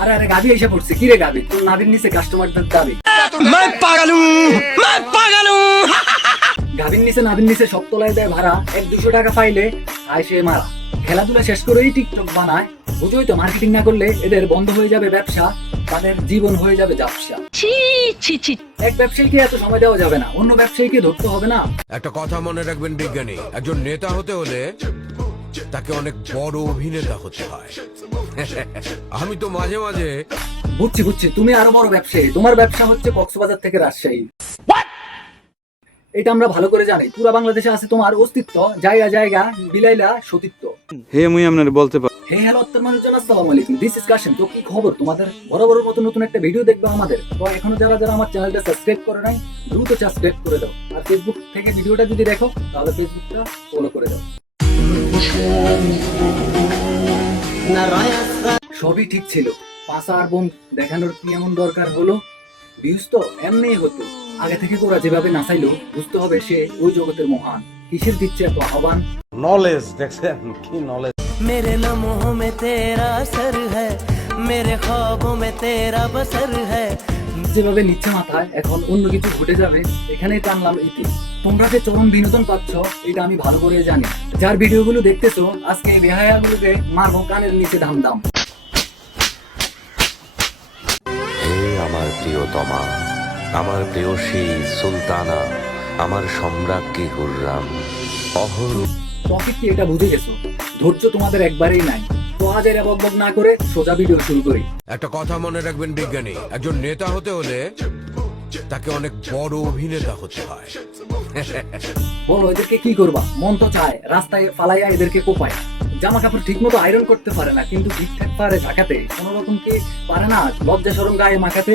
আরে আরে গাবি এসে পড়ছে কি রে গাবি তোর নাবির নিচে কাস্টমারদের দাবি मैं पागल हूँ मैं पागल हूँ গাবির নিচে নাবির নিচে সব তোলায় দেয় ভাড়া এক দুশো টাকা পাইলে আয় সে মারা খেলাধুলা শেষ করেই টিকটক বানায় বুঝোই তো মার্কেটিং না করলে এদের বন্ধ হয়ে যাবে ব্যবসা তাদের জীবন হয়ে যাবে ব্যবসা ছি ছি ছি এক ব্যবসায়ীকে এত সময় দেওয়া যাবে না অন্য ব্যবসায়ীকে ধরতে হবে না একটা কথা মনে রাখবেন বিজ্ঞানী একজন নেতা হতে হলে তাকে অনেক বড় অভিনেতা হতে হয়। আমি তো মাঝে মাঝে বুঝছি বুঝছি। তুমি আরও বড় ব্যবসায়ী। তোমার ব্যবসা হচ্ছে কক্সবাজার থেকে রাজশাহী। এটা আমরা ভালো করে জানি। পুরা বাংলাদেশে আছে তোমার অস্তিত্ব জায়গা জায়গা বিলাইলা সতীত্ব। হে মুই আপনার বলতে পারি হে হ্যালো আত্মার মানুষজন আসসালামু আলাইকুম। দিস ইজ কাশেম তো কি খবর? তোমাদের বড় বড় মতো নতুন একটা ভিডিও দেখবে আমাদের। তো এখনও যারা যারা আমার চ্যানেলটা সাবস্ক্রাইব করে নাই দ্রুত সাবস্ক্রাইব করে দাও। আর ফেসবুক থেকে ভিডিওটা যদি দেখো তাহলে ফেসবুকটা ফলো করে দাও। সবই ঠিক ছিল। পাশা আর বোম দেখানোর কি এমন দরকার হলো? বিউজ তো এমনি হতো। আগে থেকে ওরা যেভাবে নাচাইলো বুঝতে হবে সে ওই জগতের মহান। কিসের দিচ্ছে এত আহ্বান? নলেজ দেখছেন? কি নলেজ মেরে লমহ মে তেরা সর হ্যায় মেরে খ্বাবো মে তেরা বসর হ্যায় যেভাবে নিচ্ছে মাথায় এখন অন্য কিছু ঘটে যাবে এখানেই টানলাম ইতি। তোমরা যে চরম বিনোদন পাচ্ছ এটা আমি ভালো করে জানি। যার ভিডিওগুলো দেখতেছো আজকে বেহায়াগুলোকে মারবো কানের নিচে দাম হে আমার প্রিয়তমা আমার প্রেয়সী সুলতানা আমার সম্রাজ্ঞী হুররাম এটা বুঝে গেছো। ধৈর্য তোমাদের একবারেই নাই। তো বকবক না করে সোজা ভিডিও শুরু করি। একটা কথা মনে রাখবেন বিজ্ঞানী একজন নেতা হতে হলে তাকে অনেক বড় অভিনেতা হতে হয়। বলো এদেরকে কি করবা? মন তো চায় রাস্তায় ফালাইয়া এদেরকে কোপায়। জামা কাপড় ঠিক মতো আয়রন করতে পারে না কিন্তু ঠিকঠাক পারে ঢাকাতে। কোনো রকম কি পারে না? লজ্জা সরম গায়ে মাখাতে।